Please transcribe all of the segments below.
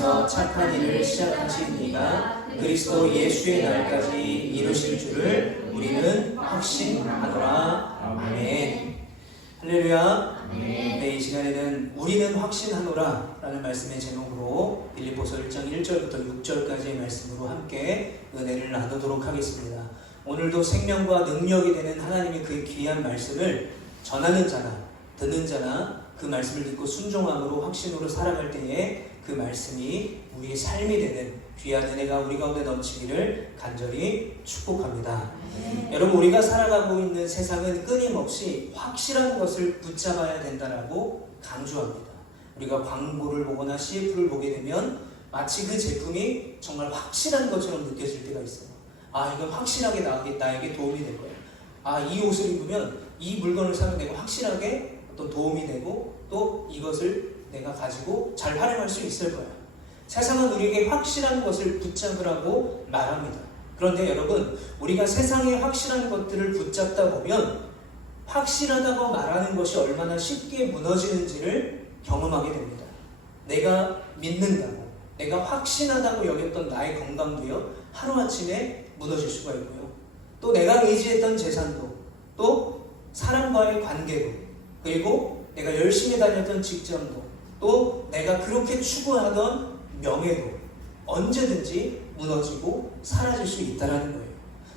안에서 착한 일을 시작하신 이가 그리스도 예수의 날까지 이루실 줄을 우리는 확신하노라. 아멘. 할렐루야. 네, 이 시간에는 우리는 확신하노라 라는 말씀의 제목으로 빌립보서 1장 1절부터 6절까지의 말씀으로 함께 은혜를 나누도록 하겠습니다. 오늘도 생명과 능력이 되는 하나님의 그 귀한 말씀을 전하는 자나 듣는 자나 그 말씀을 듣고 순종함으로 확신으로 살아갈 때에 그 말씀이 우리의 삶이 되는 귀한 은혜가 우리 가운데 넘치기를 간절히 축복합니다. 여러분, 우리가 살아가고 있는 세상은 끊임없이 확실한 것을 붙잡아야 된다라고 강조합니다. 우리가 광고를 보거나 CF를 보게 되면 마치 그 제품이 정말 확실한 것처럼 느껴질 때가 있어요. 아, 이건 확실하게 나에게 도움이 될 거야. 아, 이 옷을 입으면 이 물건을 사면 내가 확실하게 어떤 도움이 되고 또 이것을 내가 가지고 잘 활용할 수 있을 거야. 세상은 우리에게 확실한 것을 붙잡으라고 말합니다. 그런데 여러분, 우리가 세상의 확실한 것들을 붙잡다 보면 확실하다고 말하는 것이 얼마나 쉽게 무너지는지를 경험하게 됩니다. 내가 믿는다고, 내가 확신하다고 여겼던 나의 건강도요, 하루아침에 무너질 수가 있고요. 또 내가 의지했던 재산도, 또 사람과의 관계도, 그리고 내가 열심히 다녔던 직장도, 또 내가 그렇게 추구하던 명예도 언제든지 무너지고 사라질 수 있다는 거예요.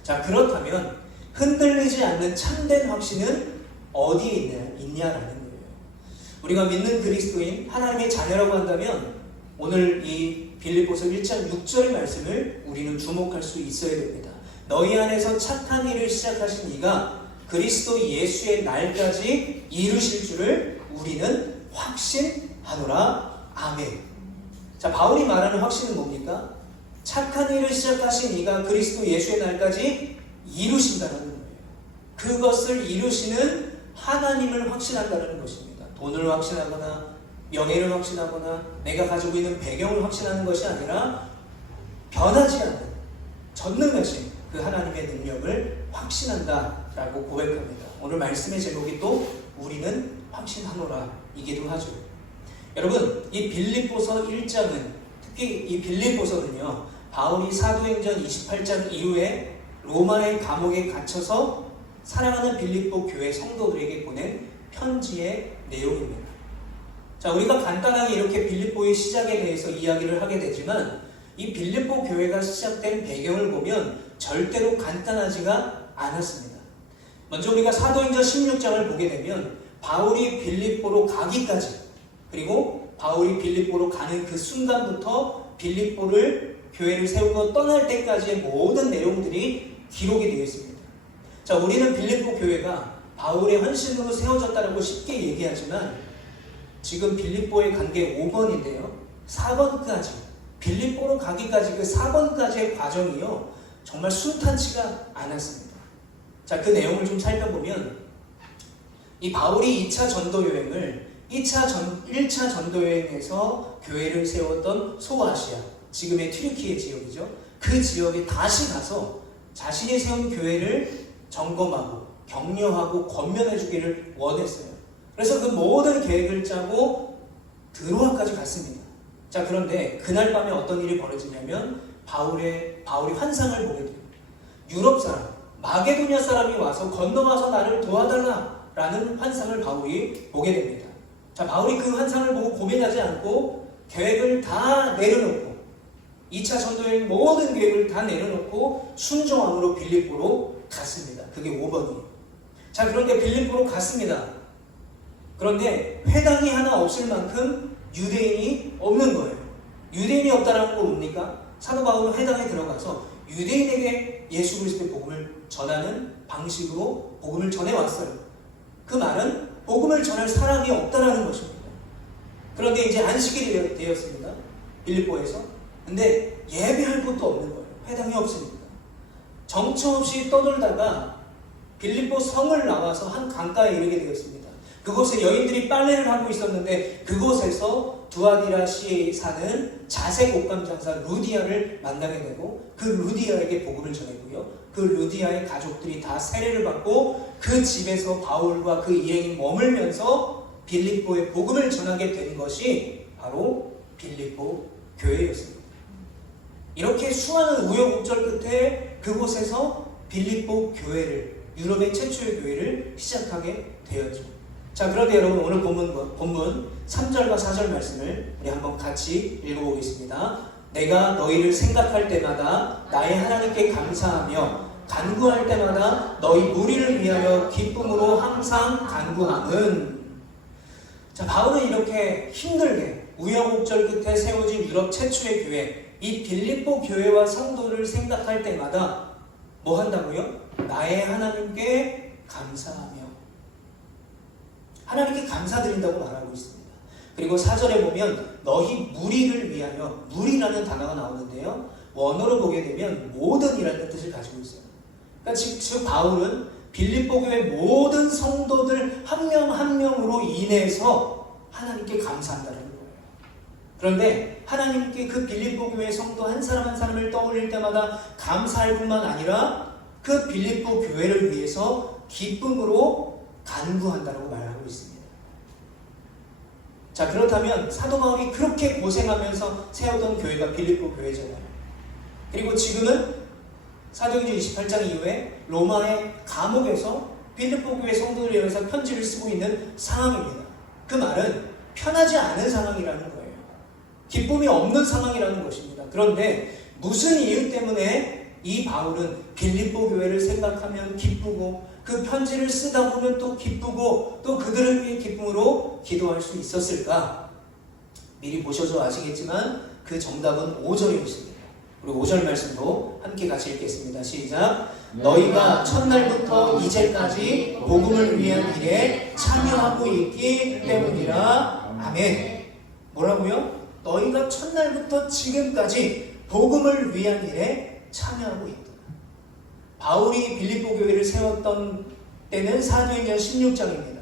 자, 그렇다면 흔들리지 않는 참된 확신은 어디에 있냐라는 거예요. 우리가 믿는 그리스도인 하나님의 자녀라고 한다면 오늘 이 빌립보서 1장 6절의 말씀을 우리는 주목할 수 있어야 됩니다. 너희 안에서 착한 일을 시작하신 이가 그리스도 예수의 날까지 이루실 줄을 우리는 확신하노라. 아멘. 자, 바울이 말하는 확신은 뭡니까? 착한 일을 시작하신 이가 그리스도 예수의 날까지 이루신다는 거예요. 그것을 이루시는 하나님을 확신한다는 것입니다. 돈을 확신하거나 명예를 확신하거나 내가 가지고 있는 배경을 확신하는 것이 아니라 변하지 않는 전능하신 그 하나님의 능력을 확신한다라고 고백합니다. 오늘 말씀의 제목이 또 우리는 확신하노라 이기도 하죠. 여러분, 이 빌립보서 1장은, 특히 이 빌립보서는요, 바울이 사도행전 28장 이후에 로마의 감옥에 갇혀서 사랑하는 빌립보 교회 성도들에게 보낸 편지의 내용입니다. 자, 우리가 간단하게 이렇게 빌립보의 시작에 대해서 이야기를 하게 되지만 이 빌립보 교회가 시작된 배경을 보면 절대로 간단하지가 않았습니다. 먼저 우리가 사도행전 16장을 보게 되면 바울이 빌립보로 가기까지, 그리고 바울이 빌립보로 가는 그 순간부터 빌립보를 교회를 세우고 떠날 때까지의 모든 내용들이 기록이 되어 있습니다. 자, 우리는 빌립보 교회가 바울의 헌신으로 세워졌다고 쉽게 얘기하지만 지금 빌립보에 간 게 5번인데요. 4번까지, 빌립보로 가기까지 그 4번까지의 과정이요, 정말 순탄치가 않았습니다. 자, 그 내용을 좀 살펴보면 이 바울이 2차 전도 여행을 1차 전도 여행에서 교회를 세웠던 소아시아, 지금의 튀르키예 지역이죠. 그 지역에 다시 가서 자신이 세운 교회를 점검하고 격려하고 권면해 주기를 원했어요. 그래서 그 모든 계획을 짜고 드로아까지 갔습니다. 자, 그런데 그날 밤에 어떤 일이 벌어지냐면 바울이 환상을 보게 돼요. 유럽 사람, 마게도냐 사람이 와서 건너와서 나를 도와달라라는 환상을 바울이 보게 됩니다. 자, 바울이 그 환상을 보고 고민하지 않고 계획을 다 내려놓고 2차 전도여행 모든 계획을 다 내려놓고 순종함으로 빌립보로 갔습니다. 그게 5번이에요. 자, 그런데 빌립보로 갔습니다. 그런데 회당이 하나 없을 만큼 유대인이 없는 거예요. 유대인이 없다는 건 뭡니까? 사도 바울은 회당에 들어가서 유대인에게 예수 그리스도의 복음을 전하는 방식으로 복음을 전해왔어요. 그 말은 복음을 전할 사람이 없다라는 것입니다. 그런데 이제 안식일이 되었습니다. 빌립보에서. 근데 예배할 곳도 없는 거예요. 회당이 없으니까. 정처 없이 떠돌다가 빌립보 성을 나와서 한 강가에 이르게 되었습니다. 그곳에 여인들이 빨래를 하고 있었는데 그곳에서 두아디라시에 사는 자색 옷감 장사 루디아를 만나게 되고 그 루디아에게 복음을 전했고요. 그 루디아의 가족들이 다 세례를 받고 그 집에서 바울과 그 이행이 머물면서 빌립보에 복음을 전하게 된 것이 바로 빌립보 교회였습니다. 이렇게 수많은 우여곡절 끝에 그곳에서 빌립보 교회를, 유럽의 최초의 교회를 시작하게 되었죠. 자, 그런데 여러분 오늘 본문 3절과 4절 말씀을 우리 한번 같이 읽어보겠습니다. 내가 너희를 생각할 때마다 나의 하나님께 감사하며 간구할 때마다 너희 무리를 위하여 기쁨으로 항상 간구함은. 자, 바울은 이렇게 힘들게 우여곡절 끝에 세워진 유럽 최초의 교회, 이 빌립보 교회와 성도를 생각할 때마다 뭐 한다고요? 나의 하나님께 감사하며, 하나님께 감사드린다고 말하고 있습니다. 그리고 4절에 보면 너희 무리를 위하여, 무리라는 단어가 나오는데요, 원어로 보게 되면 모든이라는 뜻을 가지고 있어요. 그러니까 즉 바울은 빌립보 교회 모든 성도들 한 명 한 명으로 인해서 하나님께 감사한다는 거예요. 그런데 하나님께 그 빌립보 교회 성도 한 사람 한 사람을 떠올릴 때마다 감사할 뿐만 아니라 그 빌립보 교회를 위해서 기쁨으로 간구한다고 말하고 있습니다. 자, 그렇다면 사도 바울이 그렇게 고생하면서 세웠던 교회가 빌립보 교회잖아요. 그리고 지금은 사도행전 28장 이후에 로마의 감옥에서 빌립보 교회 성도들을 위해서 편지를 쓰고 있는 상황입니다. 그 말은 편하지 않은 상황이라는 거예요. 기쁨이 없는 상황이라는 것입니다. 그런데 무슨 이유 때문에 이 바울은 빌립보 교회를 생각하면 기쁘고 그 편지를 쓰다 보면 또 기쁘고 또 그들을 위해 기쁨으로 기도할 수 있었을까? 미리 보셔서 아시겠지만 그 정답은 5절에 있습니다. 우리 5절 말씀도 함께 같이 읽겠습니다. 시작. 너희가 첫날부터 이제까지 복음을 위한 일에 참여하고 있기 때문이라. 아멘. 뭐라고요? 너희가 첫날부터 지금까지 복음을 위한 일에 참여하고 있다. 바울이 빌립보 교회를 세웠던 때는 사도행전 16장입니다.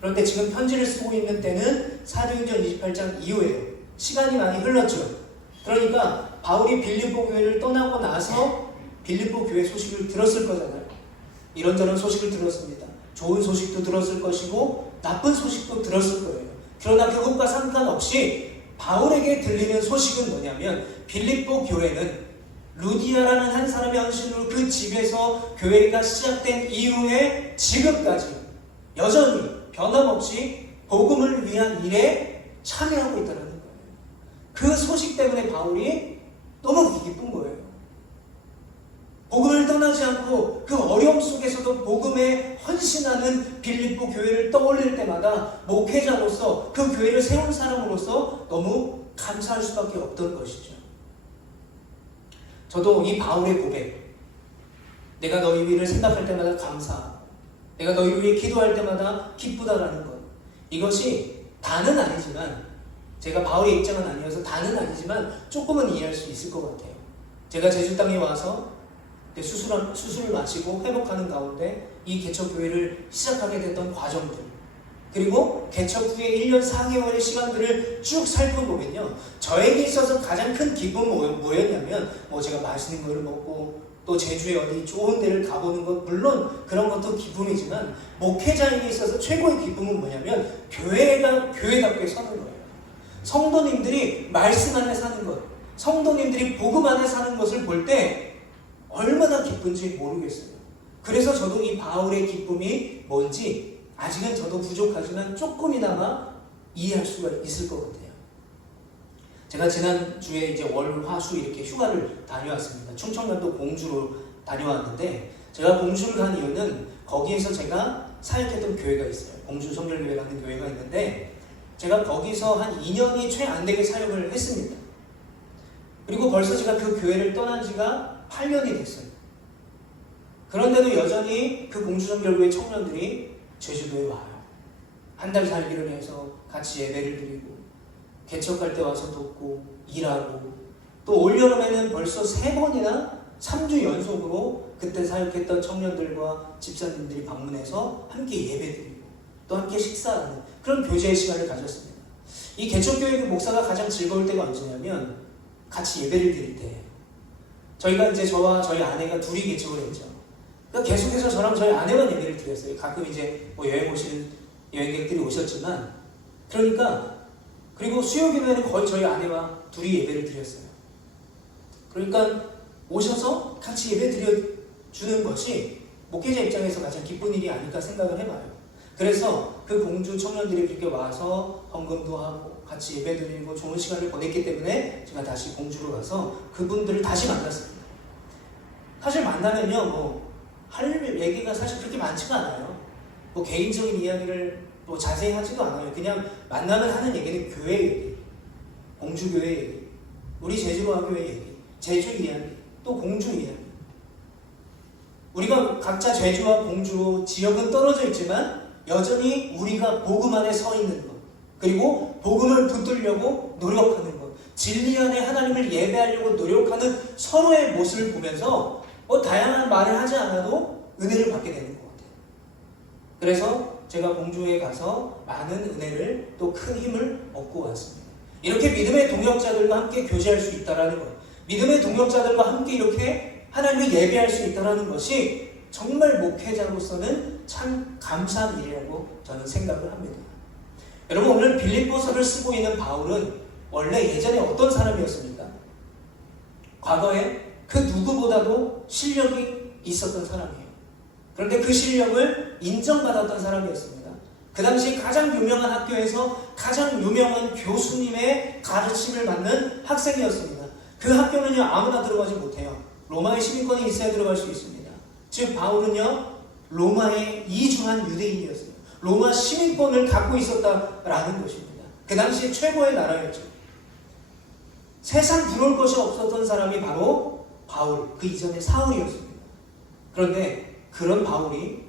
그런데 지금 편지를 쓰고 있는 때는 사도행전 28장 이후에요. 시간이 많이 흘렀죠. 그러니까 바울이 빌립보 교회를 떠나고 나서 빌립보 교회 소식을 들었을 거잖아요. 이런저런 소식을 들었습니다. 좋은 소식도 들었을 것이고 나쁜 소식도 들었을 거예요. 그러나 그것과 상관없이 바울에게 들리는 소식은 뭐냐면 빌립보 교회는 루디아라는 한 사람의 헌신으로 그 집에서 교회가 시작된 이후에 지금까지 여전히 변함없이 복음을 위한 일에 참여하고 있다는 거예요. 그 소식 때문에 바울이 너무 기쁜 거예요. 복음을 떠나지 않고 그 어려움 속에서도 복음에 헌신하는 빌립보 교회를 떠올릴 때마다 목회자로서 그 교회를 세운 사람으로서 너무 감사할 수밖에 없던 것이죠. 저도 이 바울의 고백, 내가 너희 위를 생각할 때마다 감사하고 내가 너희 위해 기도할 때마다 기쁘다라는 것, 이것이 다는 아니지만, 제가 바울의 입장은 아니어서 다는 아니지만 조금은 이해할 수 있을 것 같아요. 제가 제주 땅에 와서 수술을 마치고 회복하는 가운데 이 개척교회를 시작하게 됐던 과정들, 그리고 개척 후에 1년 4개월의 시간들을 쭉 살펴보면요, 저에게 있어서 가장 큰 기쁨은 뭐였냐면, 제가 맛있는 거를 먹고 또 제주에 어디 좋은 데를 가보는 것, 물론 그런 것도 기쁨이지만 목회자에게 있어서 최고의 기쁨은 뭐냐면 교회가 교회답게 서는 거예요. 성도님들이 말씀 안에 사는 것, 성도님들이 복음 안에 사는 것을 볼 때 얼마나 기쁜지 모르겠어요. 그래서 저도 이 바울의 기쁨이 뭔지 아직은 저도 부족하지만 조금이나마 이해할 수가 있을 것 같아요. 제가 지난주에 이제 월, 화, 수 이렇게 휴가를 다녀왔습니다. 충청남도 공주로 다녀왔는데, 제가 공주를 간 이유는 거기에서 제가 사역했던 교회가 있어요. 공주 성결교회라는 교회가 있는데, 제가 거기서 한 2년이 채 안 되게 사역을 했습니다. 그리고 벌써 제가 그 교회를 떠난 지가 8년이 됐어요. 그런데도 여전히 그 공주성결교회 청년들이 제주도에 와요. 한 달 살기를 해서 같이 예배를 드리고 개척할 때 와서 돕고 일하고, 또 올여름에는 벌써 3번이나 3주 연속으로 그때 사역했던 청년들과 집사님들이 방문해서 함께 예배드리고 또 함께 식사하는 그런 교제의 시간을 가졌습니다. 이 개척교회 그 목사가 가장 즐거울 때가 언제냐면 같이 예배를 드릴 때예요. 저희가 이제 저와 저희 아내가 둘이 개척을 했죠. 그러니까 계속해서 저랑 저희 아내만 예배를 드렸어요. 가끔 이제 여행 오시는 여행객들이 오셨지만, 그러니까 그리고 수요기도에는 거의 저희 아내와 둘이 예배를 드렸어요. 그러니까 오셔서 같이 예배 드려주는 것이 목회자 입장에서 가장 기쁜 일이 아닐까 생각을 해봐요. 그래서 그 공주 청년들이 그렇게 와서 헌금도 하고 같이 예배 드리고 좋은 시간을 보냈기 때문에 제가 다시 공주로 가서 그분들을 다시 만났습니다. 사실 만나면요, 뭐 할 얘기가 사실 그렇게 많지가 않아요. 뭐 개인적인 이야기를 뭐 자세히 하지도 않아요. 그냥 만나면 하는 얘기는 교회 얘기, 공주교회 얘기, 우리 제주로교회 얘기, 제주 이야기, 또 공주 이야기. 우리가 각자 제주와 공주로 지역은 떨어져 있지만 여전히 우리가 복음 안에 서 있는 것, 그리고 복음을 붙들려고 노력하는 것, 진리 안에 하나님을 예배하려고 노력하는 서로의 모습을 보면서 다양한 말을 하지 않아도 은혜를 받게 되는 것 같아요. 그래서 제가 공주에 가서 많은 은혜를 또 큰 힘을 얻고 왔습니다. 이렇게 믿음의 동역자들과 함께 교제할 수 있다는 것, 믿음의 동역자들과 함께 이렇게 하나님을 예배할 수 있다는 것이 정말 목회자로서는 참 감사한 일이라고 저는 생각을 합니다. 여러분, 오늘 빌립보서를 쓰고 있는 바울은 원래 예전에 어떤 사람이었습니까? 과거에 그 누구보다도 실력이 있었던 사람이에요. 그런데 그 실력을 인정받았던 사람이었습니다. 그 당시 가장 유명한 학교에서 가장 유명한 교수님의 가르침을 받는 학생이었습니다. 그 학교는요, 아무나 들어가지 못해요. 로마의 시민권이 있어야 들어갈 수 있습니다. 즉 바울은요, 로마에 이주한 유대인이었습니다. 로마 시민권을 갖고 있었다라는 것입니다. 그 당시 최고의 나라였죠. 세상 부러울 것이 없었던 사람이 바로 바울, 그 이전에 사울이었습니다. 그런데 그런 바울이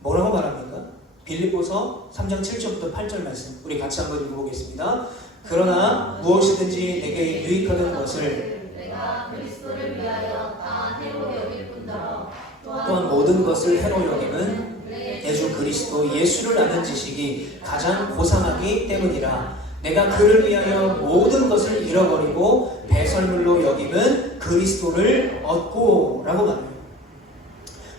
뭐라고 말합니까? 빌립보서 3장 7절부터 8절 말씀 우리 같이 한번 읽어보겠습니다. 그러나 무엇이든지 내게 유익하던 것을 내가 그리스도를 위하여 다 해로 여길 뿐더러 또한 모든 것을 해로 여김은 예수 그리스도 예수를 아는 지식이 가장 고상하기 때문이라. 내가 그를 위하여 모든 것을 잃어버리고 배설물로 여김은 그리스도를 얻고 라고 말해요.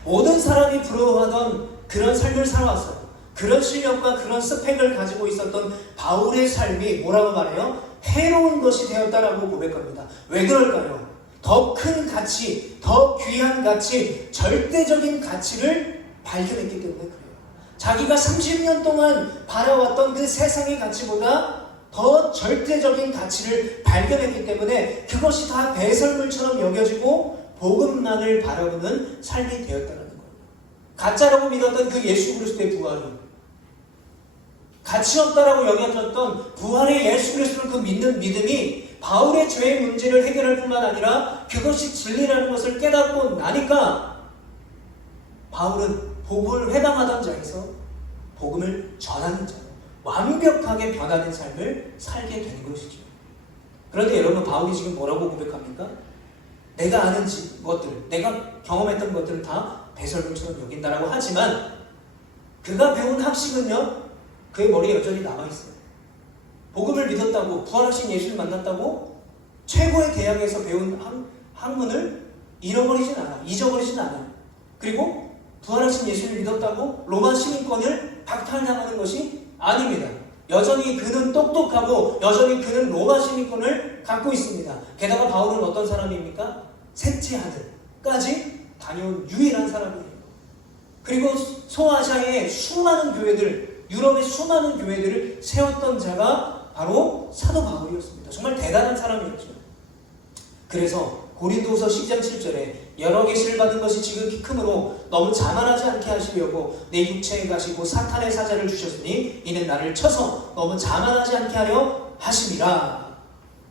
모든 사람이 부러워하던 그런 삶을 살아왔어요. 그런 실력과 그런 스펙을 가지고 있었던 바울의 삶이 뭐라고 말해요? 해로운 것이 되었다라고 고백합니다. 왜 그럴까요? 더 큰 가치, 더 귀한 가치, 절대적인 가치를 발견했기 때문에 그래요. 자기가 30년 동안 바라왔던 그 세상의 가치보다 더 절대적인 가치를 발견했기 때문에 그것이 다 배설물처럼 여겨지고 복음만을 바라보는 삶이 되었다는 거예요. 가짜라고 믿었던 그 예수 그리스도의 부활은, 가치 없다라고 여겨졌던 부활의 예수 그리스도를 그 믿는 믿음이 바울의 죄의 문제를 해결할 뿐만 아니라 그것이 진리라는 것을 깨닫고 나니까 바울은 복음을 회방하던 자에서 복음을 전하는 자로 완벽하게 변화된 삶을 살게 되는 것이죠. 그런데 여러분, 바울이 지금 뭐라고 고백합니까? 내가 아는 것들, 내가 경험했던 것들은 다 배설물처럼 여긴다라고 하지만 그가 배운 학식은요, 그의 머리에 여전히 남아있어요. 복음을 믿었다고, 부활하신 예수를 만났다고 최고의 대학에서 배운 학문을 잃어버리진 않아, 잊어버리진 않아요. 그리고 부활하신 예수를 믿었다고 로마 시민권을 박탈당하는 것이 아닙니다. 여전히 그는 똑똑하고 여전히 그는 로마 시민권을 갖고 있습니다. 게다가 바울은 어떤 사람입니까? 셋째 아들까지 다녀온 유일한 사람이에요. 그리고 소아시아의 수많은 교회들, 유럽의 수많은 교회들을 세웠던 자가 바로 사도 바울이었습니다. 정말 대단한 사람이었죠. 그래서 고린도후서 10장 7절에 여러 계시를 받은 것이 지극히 크므로 너무 자만하지 않게 하시려고 내 육체에 가시고 사탄의 사자를 주셨으니 이는 나를 쳐서 너무 자만하지 않게 하려 하심이라.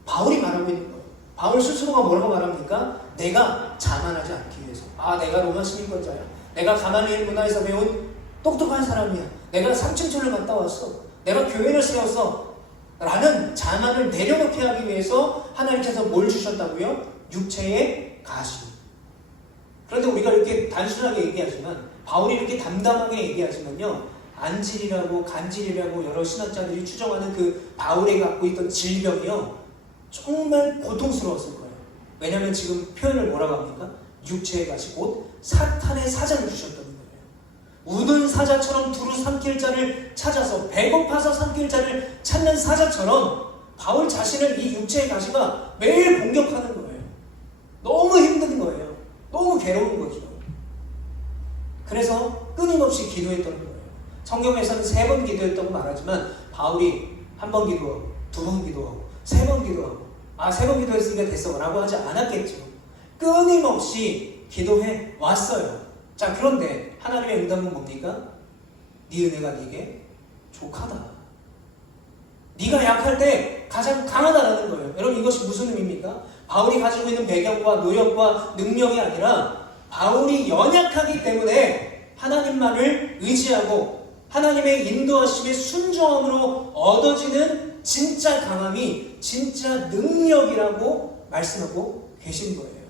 바울이 말하고 있는 거예요. 바울 스스로가 뭐라고 말합니까? 내가 자만하지 않기 위해서. 내가 로마 시민권자야. 내가 가말리엘 문화에서 배운 똑똑한 사람이야. 내가 삼층천을 갔다 왔어. 내가 교회를 세웠어. 라는 자만을 내려놓게 하기 위해서 하나님께서 뭘 주셨다고요? 육체의 가시. 그런데 우리가 이렇게 단순하게 얘기하지만, 바울이 이렇게 담담하게 얘기하지만요, 안질이라고 간질이라고 여러 신학자들이 추정하는 그 바울이 갖고 있던 질병이요, 정말 고통스러웠을 거예요. 왜냐하면 지금 표현을 뭐라고 합니까? 육체의 가시, 곧 사탄의 사자를 주셨다는 거예요. 우는 사자처럼 두루 삼킬 자를 찾아서, 배고파서 삼킬 자를 찾는 사자처럼 바울 자신을 이 육체의 가시가 매일 공격하는 거예요. 너무 힘든 거예요. 너무 괴로운 거죠. 그래서 끊임없이 기도했던 거예요. 성경에서는 3번 기도했다고 말하지만 바울이 1번 기도하고 2번 기도하고 3번 기도하고 3번 기도했으니까 됐어 라고 하지 않았겠죠. 끊임없이 기도해 왔어요. 자, 그런데 하나님의 응답은 뭡니까? 네 은혜가 네게 족하다. 네가 약할 때 가장 강하다라는 거예요. 여러분, 이것이 무슨 의미입니까? 바울이 가지고 있는 배경과 노력과 능력이 아니라 바울이 연약하기 때문에 하나님만을 의지하고 하나님의 인도하심에 순종함으로 얻어지는 진짜 강함이 진짜 능력이라고 말씀하고 계신 거예요.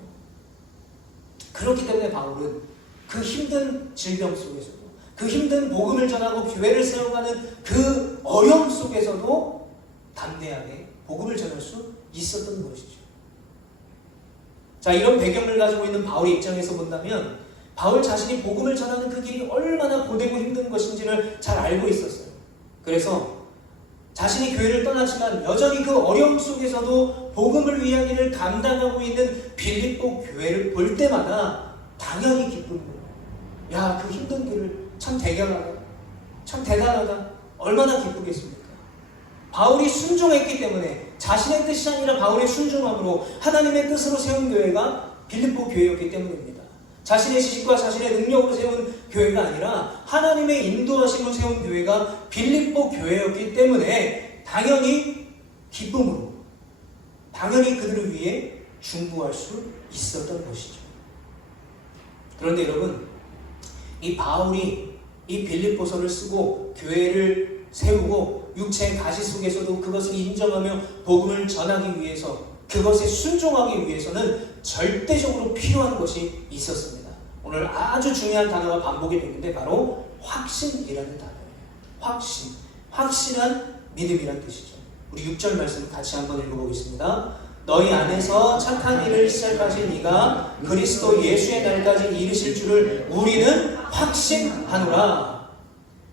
그렇기 때문에 바울은 그 힘든 질병 속에서도, 그 힘든 복음을 전하고 교회를 세워가는 그 어려움 속에서도 담대하게 복음을 전할 수 있었던 것이죠. 자, 이런 배경을 가지고 있는 바울의 입장에서 본다면 바울 자신이 복음을 전하는 그 길이 얼마나 고되고 힘든 것인지를 잘 알고 있었어요. 그래서 자신이 교회를 떠나지만 여전히 그 어려움 속에서도 복음을 위한 일을 감당하고 있는 빌립보 교회를 볼 때마다 당연히 기쁜 거예요. 야, 그 힘든 길을 참 대견하다, 참 대단하다, 얼마나 기쁘겠습니까? 바울이 순종했기 때문에, 자신의 뜻이 아니라 바울의 순종함으로 하나님의 뜻으로 세운 교회가 빌립보 교회였기 때문입니다. 자신의 지식과 자신의 능력으로 세운 교회가 아니라 하나님의 인도하심으로 세운 교회가 빌립보 교회였기 때문에 당연히 기쁨으로, 당연히 그들을 위해 중보할 수 있었던 것이죠. 그런데 여러분, 이 바울이 이 빌립보서를 쓰고 교회를 세우고 육체의 가시 속에서도 그것을 인정하며 복음을 전하기 위해서, 그것에 순종하기 위해서는 절대적으로 필요한 것이 있었습니다. 오늘 아주 중요한 단어가 반복이 되는데 바로 확신이라는 단어예요. 확신, 확실한 믿음이란 뜻이죠. 우리 6절 말씀 같이 한번 읽어보겠습니다. 너희 안에서 착한 일을 시작하신 이가 그리스도 예수의 날까지 이르실 줄을 우리는 확신하노라.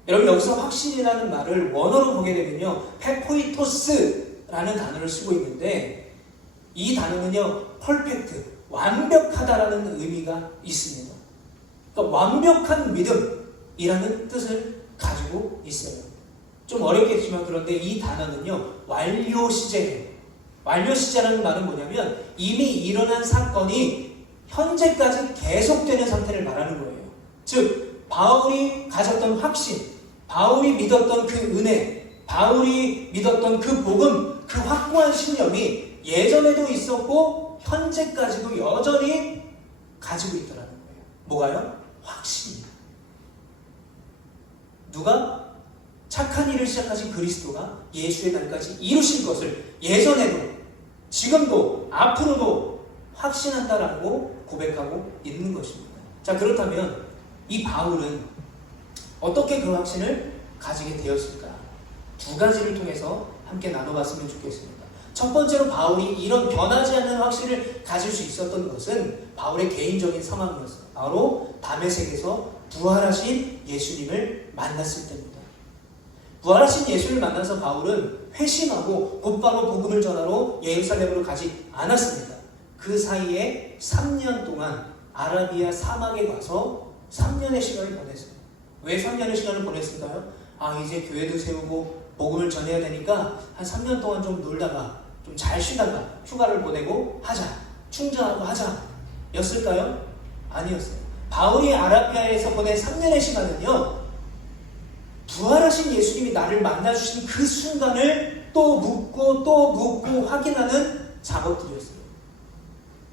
여러분, 여기서 확신이라는 말을 원어로 보게 되면요, 페포이토스라는 단어를 쓰고 있는데, 이 단어는요, 퍼펙트, 완벽하다라는 의미가 있습니다. 그러니까 완벽한 믿음이라는 뜻을 가지고 있어요. 좀 어렵겠지만 그런데 이 단어는요, 완료 시제예요. 완료 시제라는 말은 뭐냐면 이미 일어난 사건이 현재까지 계속되는 상태를 말하는 거예요. 즉, 바울이 가졌던 확신, 바울이 믿었던 그 은혜, 바울이 믿었던 그 복음, 그 확고한 신념이 예전에도 있었고 현재까지도 여전히 가지고 있더라는 거예요. 뭐가요? 확신입니다. 누가? 착한 일을 시작하신 그리스도가 예수의 날까지 이루실 것을 예전에도 지금도 앞으로도 확신한다라고 고백하고 있는 것입니다. 자, 그렇다면 이 바울은 어떻게 그 확신을 가지게 되었을까? 2가지를 통해서 함께 나눠봤으면 좋겠습니다. 첫 번째로 바울이 이런 변하지 않는 확신을 가질 수 있었던 것은 바울의 개인적인 상황이었어요. 바로 다메섹에서 부활하신 예수님을 만났을 때입니다. 부활하신 예수를 만나서 바울은 회심하고 곧바로 복음을 전하러 예루살렘으로 가지 않았습니다. 그 사이에 3년 동안 아라비아 사막에 가서 3년의 시간을 보냈어요. 왜 3년의 시간을 보냈을까요? 이제 교회도 세우고 복음을 전해야 되니까 한 3년 동안 좀 놀다가 좀 잘 쉬다가 휴가를 보내고 하자, 충전하고 하자 였을까요? 아니었어요. 바울이 아라비아에서 보낸 3년의 시간은요, 부활하신 예수님이 나를 만나주신 그 순간을 또 묻고 확인하는 작업들이었어요.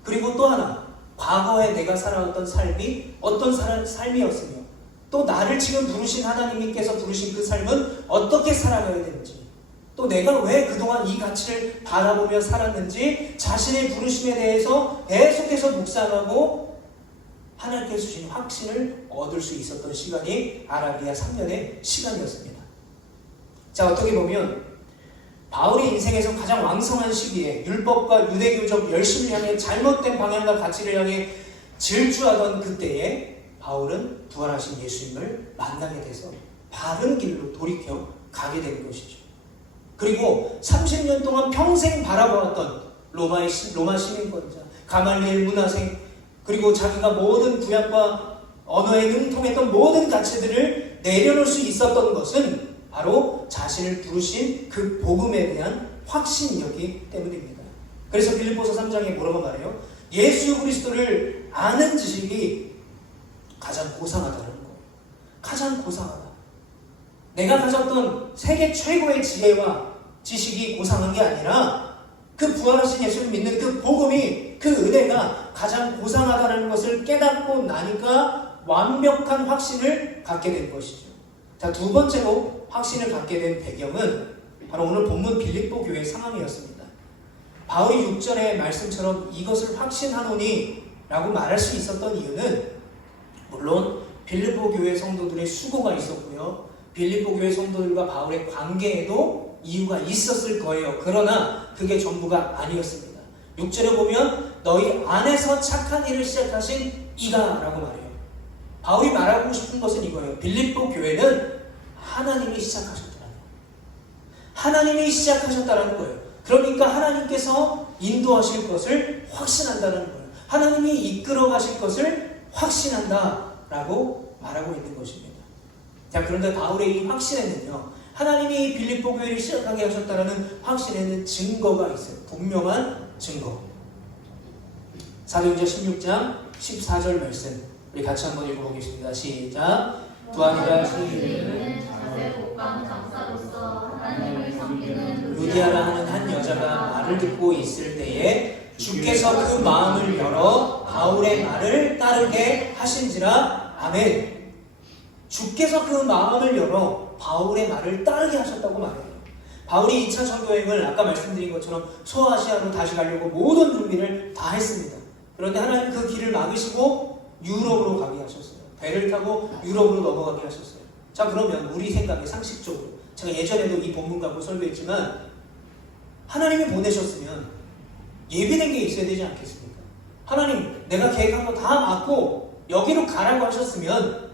그리고 또 하나, 과거에 내가 살아왔던 삶이 어떤 삶이었으며 또 나를 지금 부르신 하나님께서 부르신 그 삶은 어떻게 살아가야 되는지, 또 내가 왜 그동안 이 가치를 바라보며 살았는지 자신의 부르심에 대해서 계속해서 묵상하고 하나님께서 주신 확신을 얻을 수 있었던 시간이 아라비아 3년의 시간이었습니다. 자, 어떻게 보면 바울의 인생에서 가장 왕성한 시기에 율법과 유대교적 열심을 향해 잘못된 방향과 가치를 향해 질주하던 그때에 바울은 부활하신 예수님을 만나게 돼서 바른 길로 돌이켜 가게 된 것이죠. 그리고 30년 동안 평생 바라보았던 로마 시민권자, 가말리엘 문화생, 그리고 자기가 모든 구약과 언어에 능통했던 모든 가치들을 내려놓을 수 있었던 것은 바로 자신을 부르신 그 복음에 대한 확신이었기 때문입니다. 그래서 빌립보서 3장에 뭐라고 말해요? 예수 그리스도를 아는 지식이 가장 고상하다는 거예요. 가장 고상하다. 내가 가졌던 세계 최고의 지혜와 지식이 고상한 게 아니라 그 부활하신 예수를 믿는 그 복음이, 그 은혜가 가장 고상하다는 것을 깨닫고 나니까 완벽한 확신을 갖게 된 것이죠. 자, 두 번째로 확신을 갖게 된 배경은 바로 오늘 본문 빌립보 교회의 상황이었습니다. 바울이 6절의 말씀처럼 이것을 확신하노니 라고 말할 수 있었던 이유는 물론 빌립보 교회 성도들의 수고가 있었고요. 빌립보 교회 성도들과 바울의 관계에도 이유가 있었을 거예요. 그러나 그게 전부가 아니었습니다. 6절에 보면 너희 안에서 착한 일을 시작하신 이가 라고 말해요. 바울이 말하고 싶은 것은 이거예요. 빌립보 교회는 하나님이 시작하셨더라는 거예요. 하나님이 시작하셨다는 거예요. 그러니까 하나님께서 인도하실 것을 확신한다는 거예요. 하나님이 이끌어 가실 것을 확신한다라고 말하고 있는 것입니다. 자, 그런데 바울의 이 확신에는요, 하나님이 빌립보 교회를 시작하게 하셨다는 확신에는 증거가 있어요. 분명한 증거. 사도행전 16장 14절 말씀 우리 같이 한번 읽어보겠습니다. 시작. 또 아니라 주의는 자세 복강 장사로서 하나님을 섬기는 루디아라 하는 한 여자가 말을 듣고 있을 때에 주께서 그 마음을 열어 바울의 말을 따르게 하신지라. 아멘. 주께서 그 마음을 열어 바울의 말을 따르게 하셨다고 말해요. 바울이 2차 전도여행을 아까 말씀드린 것처럼 소아시아로 다시 가려고 모든 준비를 다 했습니다. 그런데 하나님 그 길을 막으시고 유럽으로 가게 하셨어요. 배를 타고 유럽으로 넘어가게 하셨어요. 자, 그러면 우리 생각에 상식적으로, 제가 예전에도 이 본문 갖고 설교했지만 하나님이 보내셨으면 예비된 게 있어야 되지 않겠습니까? 하나님, 내가 계획한 거 다 맞고 여기로 가라고 하셨으면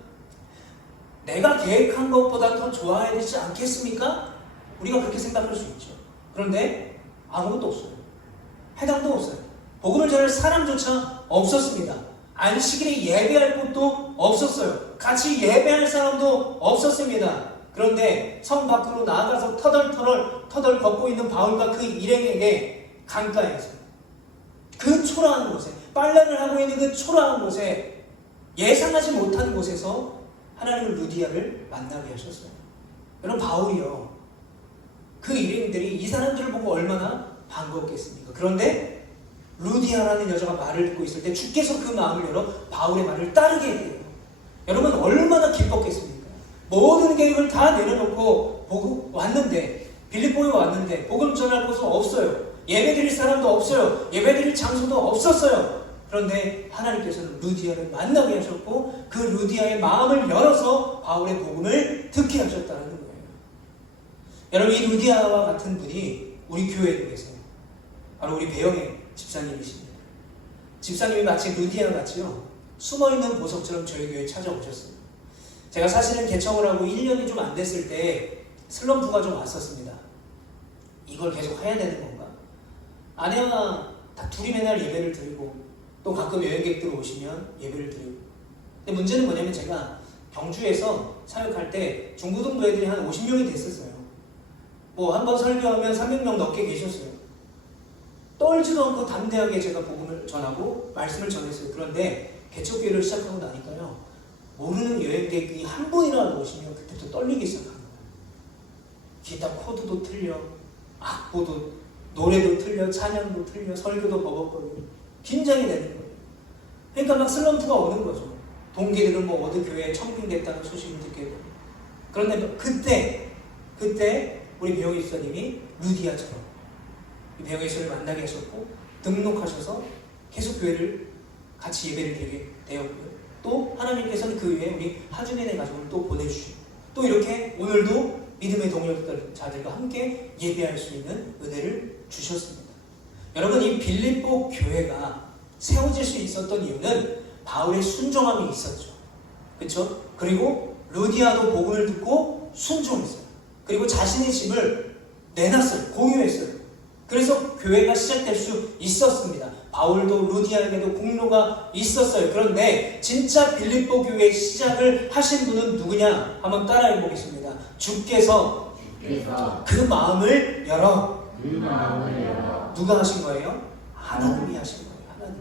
내가 계획한 것보다 더 좋아야 되지 않겠습니까? 우리가 그렇게 생각할 수 있죠. 그런데 아무것도 없어요. 해당도 없어요. 복음을 전할 사람조차 없었습니다. 안식일에 예배할 곳도 없었어요. 같이 예배할 사람도 없었습니다. 그런데 성 밖으로 나아가서 터덜 걷고 있는 바울과 그 일행에게 강가에서, 그 초라한 곳에, 빨래를 하고 있는 그 초라한 곳에, 예상하지 못한 곳에서 하나님은 루디아를 만나게 하셨어요. 여러분, 바울이요, 그 일행들이 이 사람들을 보고 얼마나 반가웠겠습니까? 그런데 루디아라는 여자가 말을 듣고 있을 때 주께서 그 마음을 열어 바울의 말을 따르게 해요. 여러분, 얼마나 기뻤겠습니까? 모든 계획을 다 내려놓고 보고 왔는데, 빌립보에 왔는데 복음 전할 곳은 없어요. 예배 드릴 사람도 없어요. 예배 드릴 장소도 없었어요. 그런데 하나님께서는 루디아를 만나게 하셨고 그 루디아의 마음을 열어서 바울의 복음을 듣게 하셨다는 거예요. 여러분, 이 루디아와 같은 분이 우리 교회에 계세요. 바로 우리 배영의 집사님이십니다. 집사님이 마치 루디아 같이요, 숨어있는 보석처럼 저희 교회에 찾아오셨어요. 제가 사실은 개척을 하고 1년이 좀 안 됐을 때 슬럼프가 좀 왔었습니다. 이걸 계속 해야 되는 건가? 아내와 다 둘이 맨날 예배를 드리고 또 가끔 여행객들 오시면 예배를 드리고. 근데 문제는 뭐냐면 제가 경주에서 사역할 때 중고등부 애들이 한 50명이 됐었어요. 뭐 한 번 설교하면 300명 넘게 계셨어요. 떨지도 않고 담대하게 제가 복음을 전하고 말씀을 전했어요. 그런데 개척교회를 시작하고 나니까요, 모르는 여행객이 한 분이라도 오시면 그때부터 떨리기 시작합니다. 기타 코드도 틀려, 악보도, 노래도 틀려, 찬양도 틀려, 설교도 버벅거리고 긴장이 되는 거예요. 그러니까 막 슬럼프가 오는 거죠. 동기들은 뭐 어느 교회에 청빙됐다는 소식을 듣게 되고. 그런데 그때 우리 배영희 집사님이 루디아처럼 배영희 집사님을 만나게 하셨고 등록하셔서 계속 교회를 같이 예배를 드리게 되었고요. 또 하나님께서는 그 위에 우리 하준인의 가족을 또 보내주시고 또 이렇게 오늘도 믿음의 동역자들과 함께 예배할 수 있는 은혜를 주셨습니다. 여러분, 이 빌립보 교회가 세워질 수 있었던 이유는 바울의 순종함이 있었죠. 그렇죠? 그리고 루디아도 복음을 듣고 순종했어요. 그리고 자신의 집을 내놨어요. 공유했어요. 그래서 교회가 시작될 수 있었습니다. 바울도 루디아에게도 공로가 있었어요. 그런데 진짜 빌립보 교회 시작을 하신 분은 누구냐? 한번 따라해 보겠습니다. 주께서 그 마음을 열어. 누가 하신 거예요? 하나님이 하신 거예요. 하나님이.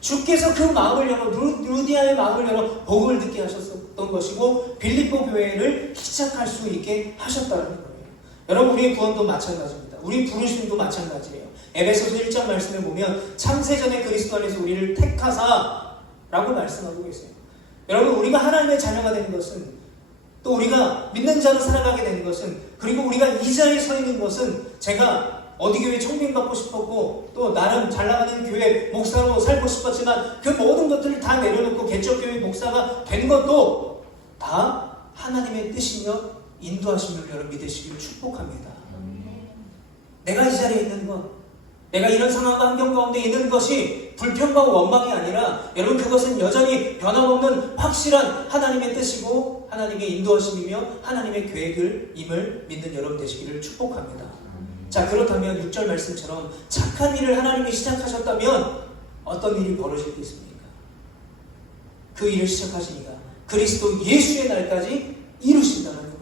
주께서 그 마음을 열어, 루디아의 마음을 열어 복음을 듣게 하셨던 것이고 빌립보 교회를 시작할 수 있게 하셨다는 거예요. 여러분, 우리의 구원도 마찬가지입니다. 우리 부르심도 마찬가지예요. 에베소서 1장 말씀을 보면 창세전에 그리스도 안에서 우리를 택하사라고 말씀하고 계세요. 여러분, 우리가 하나님의 자녀가 되는 것은, 또 우리가 믿는 자로 살아가게 되는 것은, 그리고 우리가 이 자리에 서 있는 것은, 제가 어디 교회 청빙받고 싶었고 또 나름 잘나가는 교회 목사로 살고 싶었지만 그 모든 것들을 다 내려놓고 개척교회 목사가 된 것도 다 하나님의 뜻이며 인도하심을 여러분 믿으시길 축복합니다. 내가 이 자리에 있는 것, 내가 이런 상황과 환경 가운데 있는 것이 불평과 원망이 아니라 여러분, 그것은 여전히 변함없는 확실한 하나님의 뜻이고 하나님의 인도하심이며 하나님의 계획임을 믿는 여러분 되시기를 축복합니다. 자, 그렇다면 6절 말씀처럼 착한 일을 하나님이 시작하셨다면 어떤 일이 벌어지겠습니까? 그 일을 시작하시니까 그리스도 예수의 날까지 이루신다는 거예요.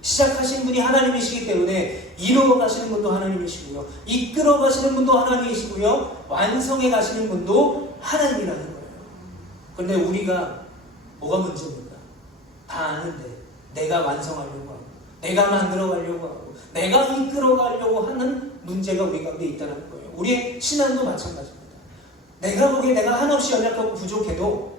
시작하신 분이 하나님이시기 때문에 이루어 가시는 분도 하나님이시고요, 이끌어 가시는 분도 하나님이시고요, 완성해 가시는 분도 하나님이라는 거예요. 그런데 우리가 뭐가 문제입니까? 다 아는데 내가 완성하려고 하고 내가 만들어 가려고 하고 내가 이끌어 가려고 하는 문제가 우리 가운데 있다는 거예요. 우리의 신앙도 마찬가지입니다. 내가 보기에 내가 한없이 연약하고 부족해도,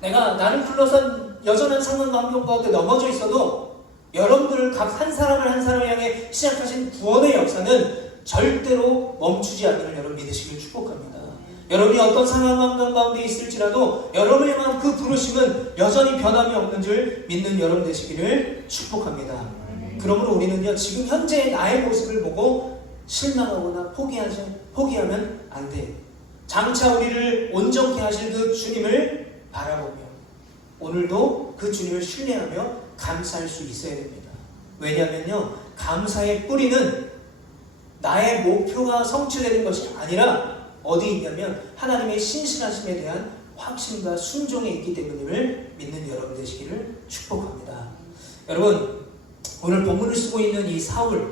내가 나를 불러서 여전한 상황과 환경 가운데 넘어져 있어도 여러분들 각 한 사람을 한 사람을 향해 시작하신 구원의 역사는 절대로 멈추지 않기를 여러분 믿으시길 축복합니다. 여러분이 어떤 상황과 환경 가운데 있을지라도 여러분을 향한 그 부르심은 여전히 변함이 없는 줄 믿는 여러분 되시기를 축복합니다. 그러므로 우리는요, 지금 현재의 나의 모습을 보고 실망하거나 포기하면 안 돼요. 장차 우리를 온전케 하실 그 주님을 바라보며 오늘도 그 주님을 신뢰하며 감사할 수 있어야 됩니다. 왜냐하면요, 감사의 뿌리는 나의 목표가 성취되는 것이 아니라 어디 있냐면 하나님의 신실하심에 대한 확신과 순종에 있기 때문임을 믿는 여러분 되시기를 축복합니다. 여러분, 오늘 본문을 쓰고 있는 이 사울이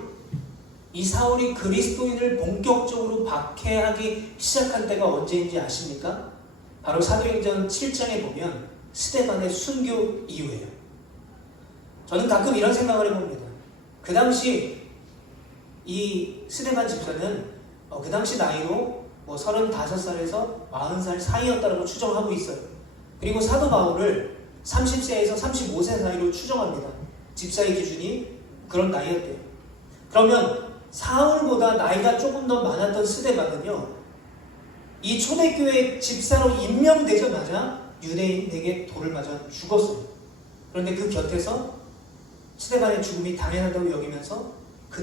그리스도인을 본격적으로 박해하기 시작한 때가 언제인지 아십니까? 바로 사도행전 7장에 보면 스데반의 순교 이후예요. 저는 가끔 이런 생각을 해봅니다. 그 당시 이 스데반 집사는 그 당시 나이로 35살에서 40살 사이였다고 추정하고 있어요. 그리고 사도 바울을 30세에서 35세 사이로 추정합니다. 집사의 기준이 그런 나이였대요. 그러면 사울보다 나이가 조금 더 많았던 스데반은요, 이 초대교회 집사로 임명되자마자 유대인에게 돌을 맞아 죽었어요. 그런데 그 곁에서 스데반의 죽음이 당연하다고 여기면서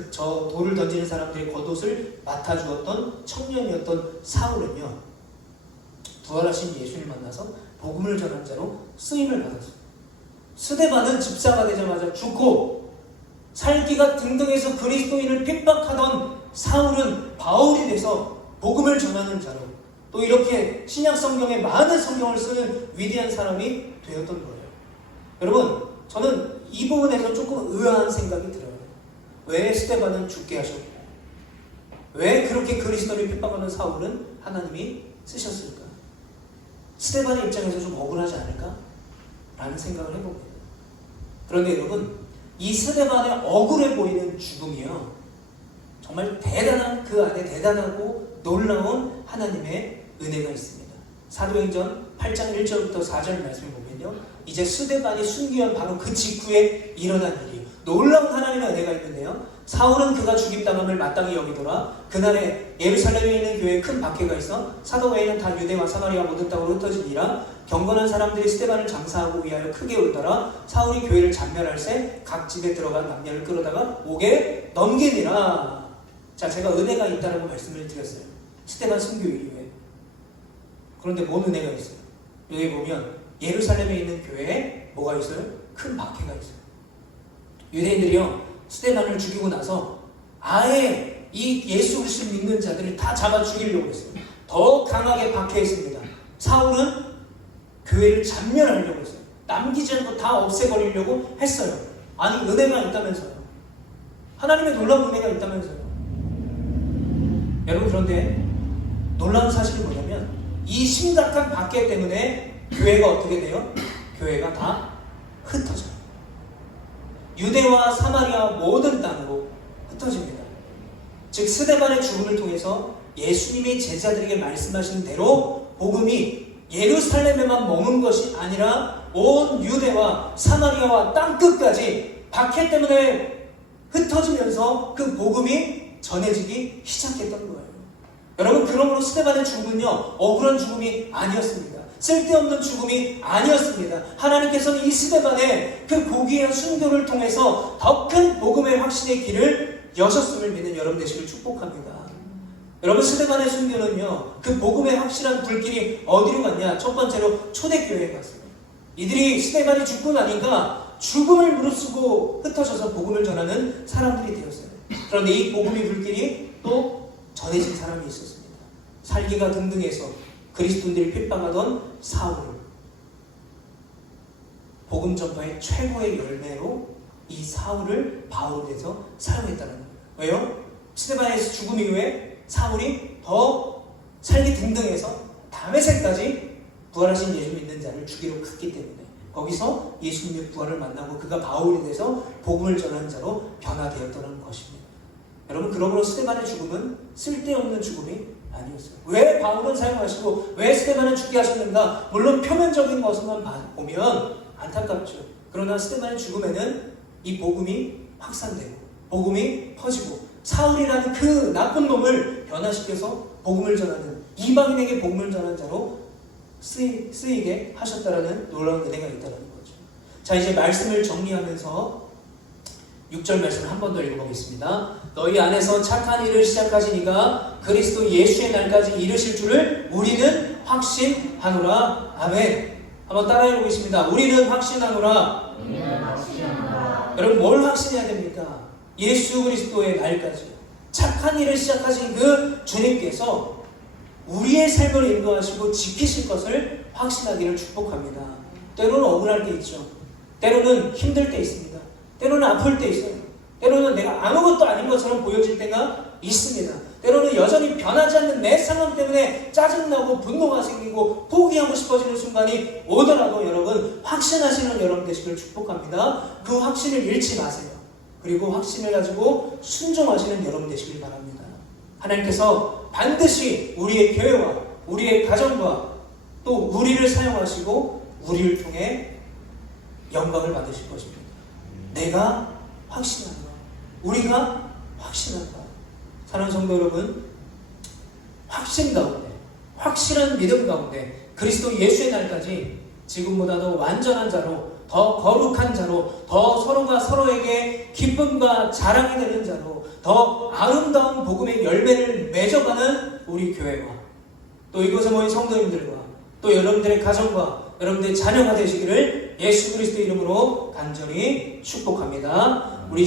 저 돌을 던지는 사람들의 겉옷을 맡아주었던 청년이었던 사울은요, 부활하신 예수를 만나서 복음을 전한 자로 쓰임을 받았어요. 스데반은 집사가 되자마자 죽고 살기가 등등해서 그리스도인을 핍박하던 사울은 바울이 돼서 복음을 전하는 자로, 또 이렇게 신약 성경에 많은 성경을 쓰는 위대한 사람이 되었던 거예요. 여러분, 저는 이 부분에서 조금 의아한 생각이 들어요. 왜 스데반은 죽게 하셨고, 왜 그렇게 그리스도를 핍박하는 사울은 하나님이 쓰셨을까? 스데반의 입장에서 좀 억울하지 않을까? 라는 생각을 해봅니다. 그런데 여러분, 이 스데반의 억울해 보이는 죽음이요, 정말 대단한, 그 안에 대단하고 놀라운 하나님의 은혜가 있습니다. 사도행전 8장 1절부터 4절 말씀을 보면요, 이제 스데반이 순교한 바로 그 직후에 일어난 일이에요. 놀라운 하나님의 은혜가 있는데요, 사울은 그가 죽임당함을 마땅히 여기더라. 그날에 예루살렘에 있는 교회에 큰 박해가 있어 사도 외에는 다 유대와 사마리아 모든 땅으로 흩어지니라. 경건한 사람들이 스데반을 장사하고 위하여 크게 울더라. 사울이 교회를 잔멸할새 각 집에 들어간 남녀를 끌어다가 옥에 넘기니라. 자, 제가 은혜가 있다라고 말씀을 드렸어요. 스데반 순교 이후에. 그런데 뭔 은혜가 있어요? 여기 보면 예루살렘에 있는 교회에 뭐가 있어요? 큰 박해가 있어요. 유대인들이요, 스데반을 죽이고 나서 아예 이 예수 그리스도를 믿는 자들을 다 잡아 죽이려고 했어요. 더 강하게 박해했습니다. 사울은 교회를 잔멸하려고 했어요. 남기지 않고 다 없애버리려고 했어요. 아니, 은혜가 있다면서요. 하나님의 놀라운 은혜가 있다면서요. 여러분, 그런데 놀라운 사실이 뭐냐면 이 심각한 박해 때문에 교회가 어떻게 돼요? 교회가 다 흩어져요. 유대와 사마리아 모든 땅으로 흩어집니다. 즉 스데반의 죽음을 통해서 예수님이 제자들에게 말씀하신 대로 복음이 예루살렘에만 머문 것이 아니라 온 유대와 사마리아와 땅끝까지 박해 때문에 흩어지면서 그 복음이 전해지기 시작했던 거예요. 여러분, 그러므로 스데반의 죽음은요, 억울한 죽음이 아니었습니다. 쓸데없는 죽음이 아니었습니다. 하나님께서는 이 스데반의 그 고귀한 순교를 통해서 더 큰 복음의 확신의 길을 여셨음을 믿는 여러분 되시길 축복합니다. 여러분, 스데반의 순교는요, 그 복음의 확실한 불길이 어디로 갔냐? 첫 번째로 초대교회에 갔어요. 이들이 스데반이 죽고 나니까 죽음을 무릅쓰고 흩어져서 복음을 전하는 사람들이 되었어요. 그런데 이 복음의 불길이 또 전해진 사람이 있었습니다. 살기가 등등해서 그리스도인들이 핍박하던 사울. 복음 전파의 최고의 열매로 이 사울을 바울에서 사용했다는 거예요. 왜요? 스데반의 죽음 이후에 사울이 더 살기 등등해서 다메섹까지 부활하신 예수 믿는 자를 죽이러 갔기 때문에 거기서 예수님의 부활을 만나고 그가 바울이 돼서 복음을 전하는 자로 변화되었다는 것입니다. 여러분, 그러므로 스데반의 죽음은 쓸데없는 죽음이 아니었어요. 왜 바울은 사용하시고 왜 스데반은 죽게 하셨는가? 물론 표면적인 것만 보면 안타깝죠. 그러나 스데반의 죽음에는 이 복음이 확산되고 복음이 퍼지고 사울이라는 그 나쁜 놈을 변화시켜서 복음을 전하는, 이방인에게 복음을 전하는 자로 쓰이게 하셨다라는 놀라운 은혜가 있다는 거죠. 자, 이제 말씀을 정리하면서 6절 말씀을 한 번 더 읽어보겠습니다. 너희 안에서 착한 일을 시작하시니가 그리스도 예수의 날까지 이르실 줄을 우리는 확신하노라. 아멘. 한번 따라해 보겠습니다. 우리는 확신하노라. 여러분, 뭘 확신해야 됩니까? 예수 그리스도의 날까지 착한 일을 시작하신 그 주님께서 우리의 삶을 인도하시고 지키실 것을 확신하기를 축복합니다. 때로는 억울할 때 있죠. 때로는 힘들 때 있습니다. 때로는 아플 때 있어요. 때로는 내가 아무것도 아닌 것처럼 보여질 때가 있습니다. 때로는 여전히 변하지 않는 내 상황 때문에 짜증나고 분노가 생기고 포기하고 싶어지는 순간이 오더라도 여러분, 확신하시는 여러분 되시길 축복합니다. 그 확신을 잃지 마세요. 그리고 확신을 가지고 순종하시는 여러분 되시길 바랍니다. 하나님께서 반드시 우리의 교회와 우리의 가정과 또 우리를 사용하시고 우리를 통해 영광을 받으실 것입니다. 내가 확신한다. 우리가 확신한다. 사랑하는 성도 여러분, 확신 가운데, 확실한 믿음 가운데 그리스도 예수의 날까지 지금보다도 완전한 자로, 더 거룩한 자로, 더 서로가 서로에게 기쁨과 자랑이 되는 자로, 더 아름다운 복음의 열매를 맺어가는 우리 교회와 또 이곳에 모인 성도님들과 또 여러분들의 가정과 여러분들의 자녀가 되시기를 예수 그리스도 이름으로 간절히 축복합니다. 우리